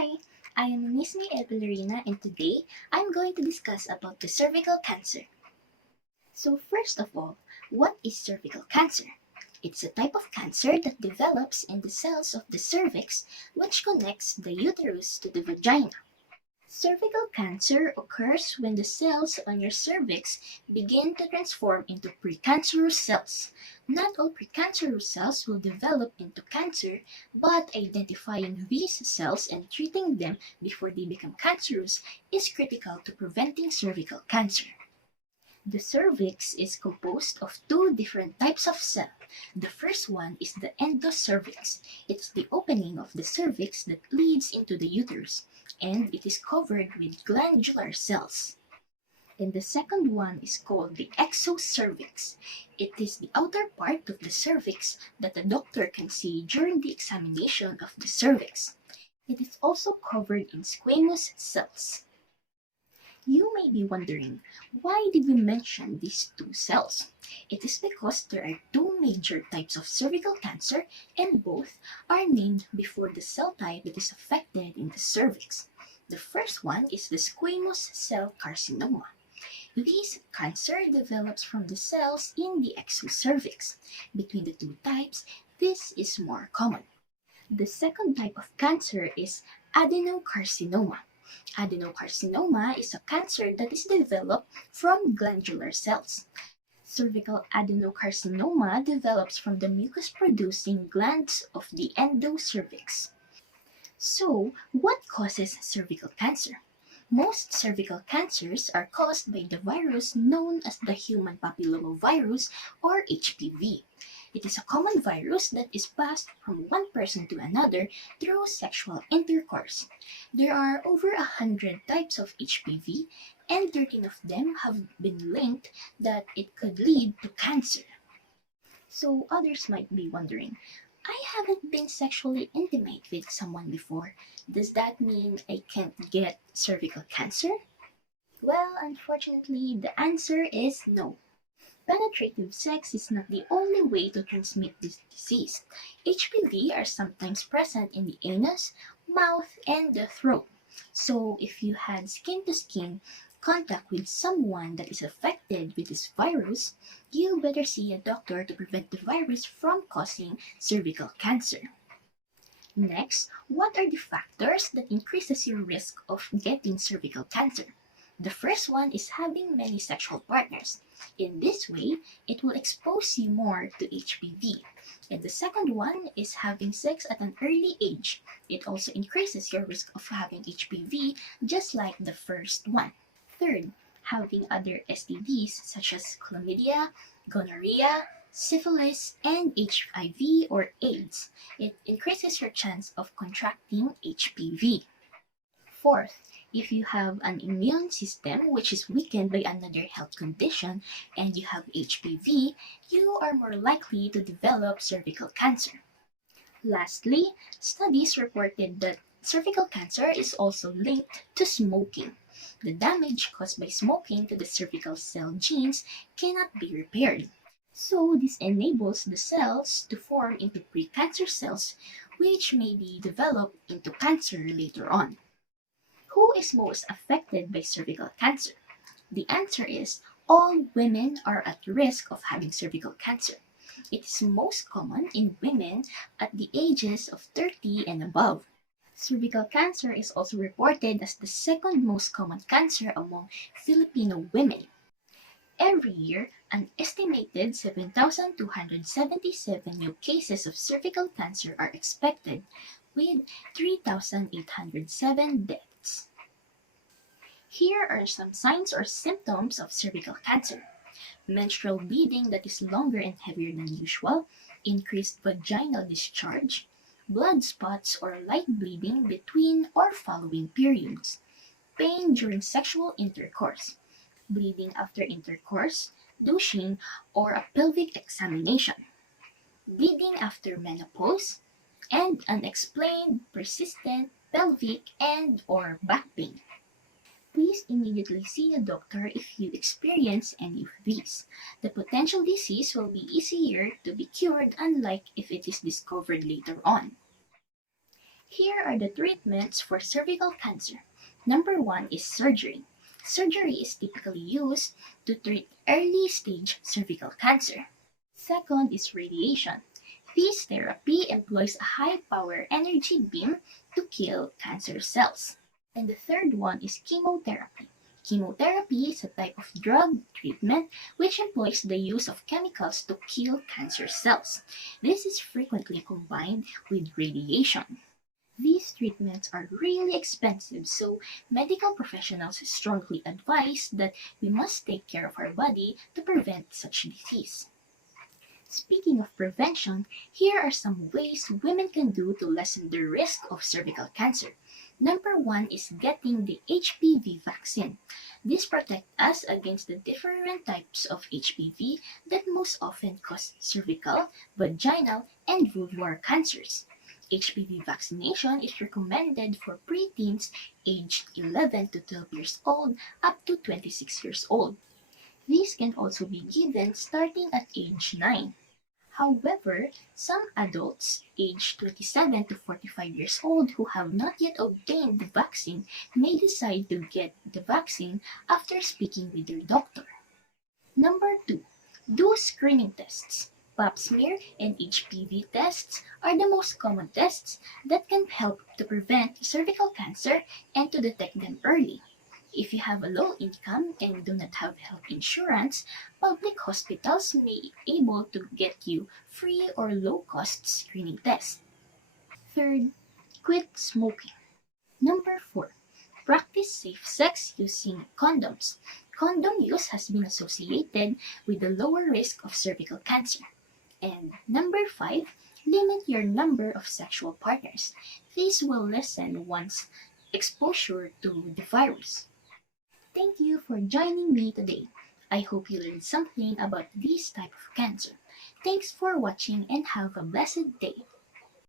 Hi, I am Eunice Pelorina and today I'm going to discuss about the cervical cancer. So first of all, what is cervical cancer? It's a type of cancer that develops in the cells of the cervix which connects the uterus to the vagina. Cervical cancer occurs when the cells on your cervix begin to transform into precancerous cells. Not all precancerous cells will develop into cancer, but identifying these cells and treating them before they become cancerous is critical to preventing cervical cancer. The cervix is composed of two different types of cell. The first one is the endocervix. It's the opening of the cervix that leads into the uterus, and it is covered with glandular cells. And the second one is called the exocervix. It is the outer part of the cervix that the doctor can see during the examination of the cervix. It is also covered in squamous cells. You may be wondering, why did we mention these two cells? It is because there are two major types of cervical cancer and both are named before the cell type that is affected in the cervix. The first one is the squamous cell carcinoma. This cancer develops from the cells in the exocervix. Between the two types, this is more common. The second type of cancer is adenocarcinoma. Adenocarcinoma is a cancer that is developed from glandular cells. Cervical adenocarcinoma develops from the mucus-producing glands of the endocervix. So, what causes cervical cancer? Most cervical cancers are caused by the virus known as the human papillomavirus or HPV. It is a common virus that is passed from one person to another through sexual intercourse. There are over 100 types of HPV, and 13 of them have been linked that it could lead to cancer. So others might be wondering, I haven't been sexually intimate with someone before. Does that mean I can't get cervical cancer? Well, unfortunately, the answer is no. Penetrative sex is not the only way to transmit this disease. HPV are sometimes present in the anus, mouth, and the throat. So if you had skin-to-skin contact with someone that is affected with this virus, you better see a doctor to prevent the virus from causing cervical cancer. Next, what are the factors that increases your risk of getting cervical cancer? The first one is having many sexual partners. In this way, it will expose you more to HPV. And the second one is having sex at an early age. It also increases your risk of having HPV, just like the first one. Third, having other STDs such as chlamydia, gonorrhea, syphilis, and HIV or AIDS. It increases your chance of contracting HPV. Fourth, if you have an immune system which is weakened by another health condition and you have HPV, you are more likely to develop cervical cancer. Lastly, studies reported that cervical cancer is also linked to smoking. The damage caused by smoking to the cervical cell genes cannot be repaired. So this enables the cells to form into precancer cells, which may be developed into cancer later on. Who is most affected by cervical cancer? The answer is all women are at risk of having cervical cancer. It is most common in women at the ages of 30 and above. Cervical cancer is also reported as the second most common cancer among Filipino women. Every year, an estimated 7,277 new cases of cervical cancer are expected, with 3,807 deaths. Here are some signs or symptoms of cervical cancer. Menstrual bleeding that is longer and heavier than usual, increased vaginal discharge, blood spots or light bleeding between or following periods, pain during sexual intercourse, bleeding after intercourse, douching, or a pelvic examination, bleeding after menopause, and unexplained, persistent pelvic and or back pain. Please immediately see a doctor if you experience any of these. The potential disease will be easier to be cured unlike if it is discovered later on. Here are the treatments for cervical cancer. Number one is surgery. Surgery is typically used to treat early stage cervical cancer. Second is radiation. This therapy employs a high power energy beam to kill cancer cells. And the third one is chemotherapy. Chemotherapy is a type of drug treatment which employs the use of chemicals to kill cancer cells. This is frequently combined with radiation. These treatments are really expensive, so medical professionals strongly advise that we must take care of our body to prevent such disease. Speaking of prevention, here are some ways women can do to lessen the risk of cervical cancer. Number one is getting the HPV vaccine. This protects us against the different types of HPV that most often cause cervical, vaginal, and vulvar cancers. HPV vaccination is recommended for preteens aged 11 to 12 years old up to 26 years old. These can also be given starting at age 9. However, some adults aged 27 to 45 years old who have not yet obtained the vaccine may decide to get the vaccine after speaking with their doctor. Number 2. Do screening tests. Pap smear and HPV tests are the most common tests that can help to prevent cervical cancer and to detect them early. If you have a low income and do not have health insurance, public hospitals may be able to get you free or low-cost screening tests. Third, quit smoking. Number 4, practice safe sex using condoms. Condom use has been associated with a lower risk of cervical cancer. And number 5, limit your number of sexual partners. This will lessen one's exposure to the virus. Thank you for joining me today. I hope you learned something about this type of cancer. Thanks for watching and have a blessed day.